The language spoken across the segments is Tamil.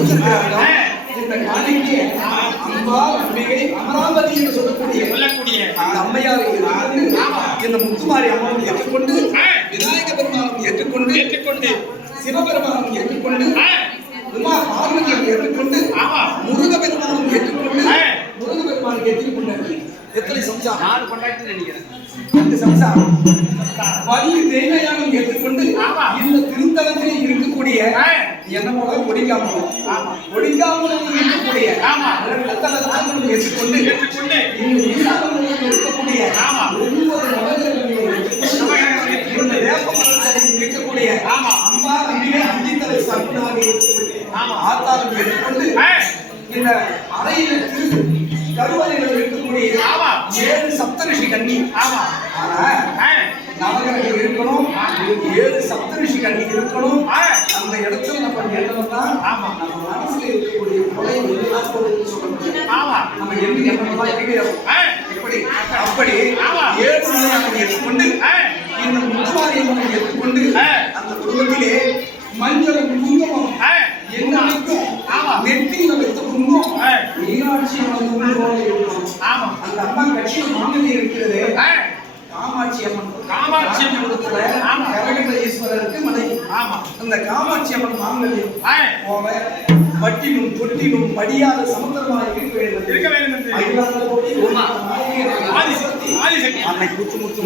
இந்த காணிக்கு அம்பா அம்பிகை அமராவதி என்று சொல்லக்கூடிய அந்த அம்மையாரை இந்த முத்துமாரி அம்மாவை ஏற்றுக்கொண்டு விநாயக பெருமானம் ஏற்றுக்கொண்டு சிவபெருமானம் ஏற்றுக்கொண்டு உமா பார்வதியை ஏற்றுக்கொண்டு முருக பெருமானம் ஏற்றுக்கொண்டு முருக பெருமானுக்கு ஏற்றுக்கொண்டார். எத்தனை சம்சாரம்? 4 கொண்டாடி நினைக்கிறேன். 2 சம்சாரம். வலி தேவையானம் ஏற்றுக்கொண்டு இந்த திருத்தலத்திலே இருக்கக்கூடிய என்ன போல ஒடிக்காமல் இருக்கக்கூடிய ஏற்றுக்கொண்டு இந்த இருக்கக்கூடிய இந்த வேப்பமரத்தில் இருக்கக்கூடிய அம்மா அம்பிகை அஞ்சித்தலை சர்வனாக இருக்கக்கூடிய ஆத்தாரம் ஏற்றுக்கொண்டு இந்த அறையில் கருவறையில் இருக்கக்கூடிய 7 சப்தரிஷி கண்ணி. நவகிரகம் இருக்கணும், 7 சப்தரிஷி கண்ணி இருக்கணும். அந்த இடத்துல நம்ம கேட்டோம்னா நம்ம மனசுல இருக்கக்கூடிய கொலை நம்ம அப்படி 7 நிலையாக ஏற்றுக்கொண்டு இந்த முத்துமாரியம்மனை ஏற்றுக்கொண்டு அந்த குடும்பத்திலே மஞ்சள் குங்குமம் என்னைக்கும் நெட்டியில வைத்த குங்குமம் மீனாட்சி அந்த அம்மா கட்சி மாங்கல்யம் இருக்கிறது. காமாட்சி அம்மன் கரகண்ட ஈஸ்வரருக்கு மனைவி. அந்த காமாட்சி அம்மன் மாங்கல்யம் போல வட்டிலும் தொட்டிலும் படியாத சமுத்திரமாக இருக்க வேண்டும். அன்னை குத்து முத்து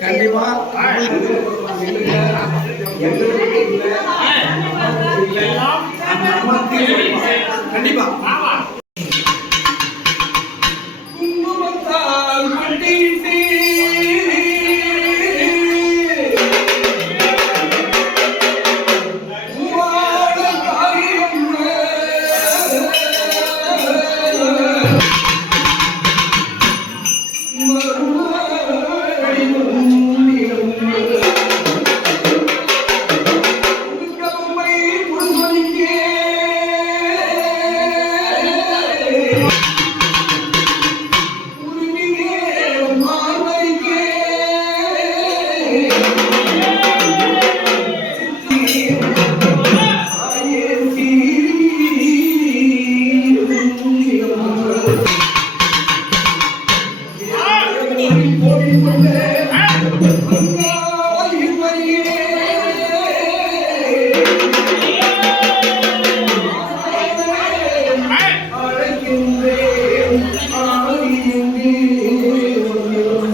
கண்டிப்பா கண்டிப்பா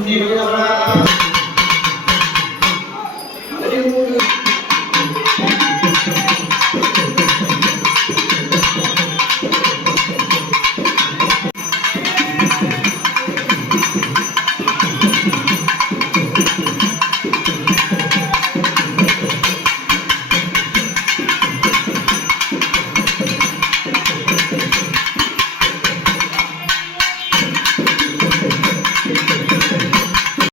Thank you.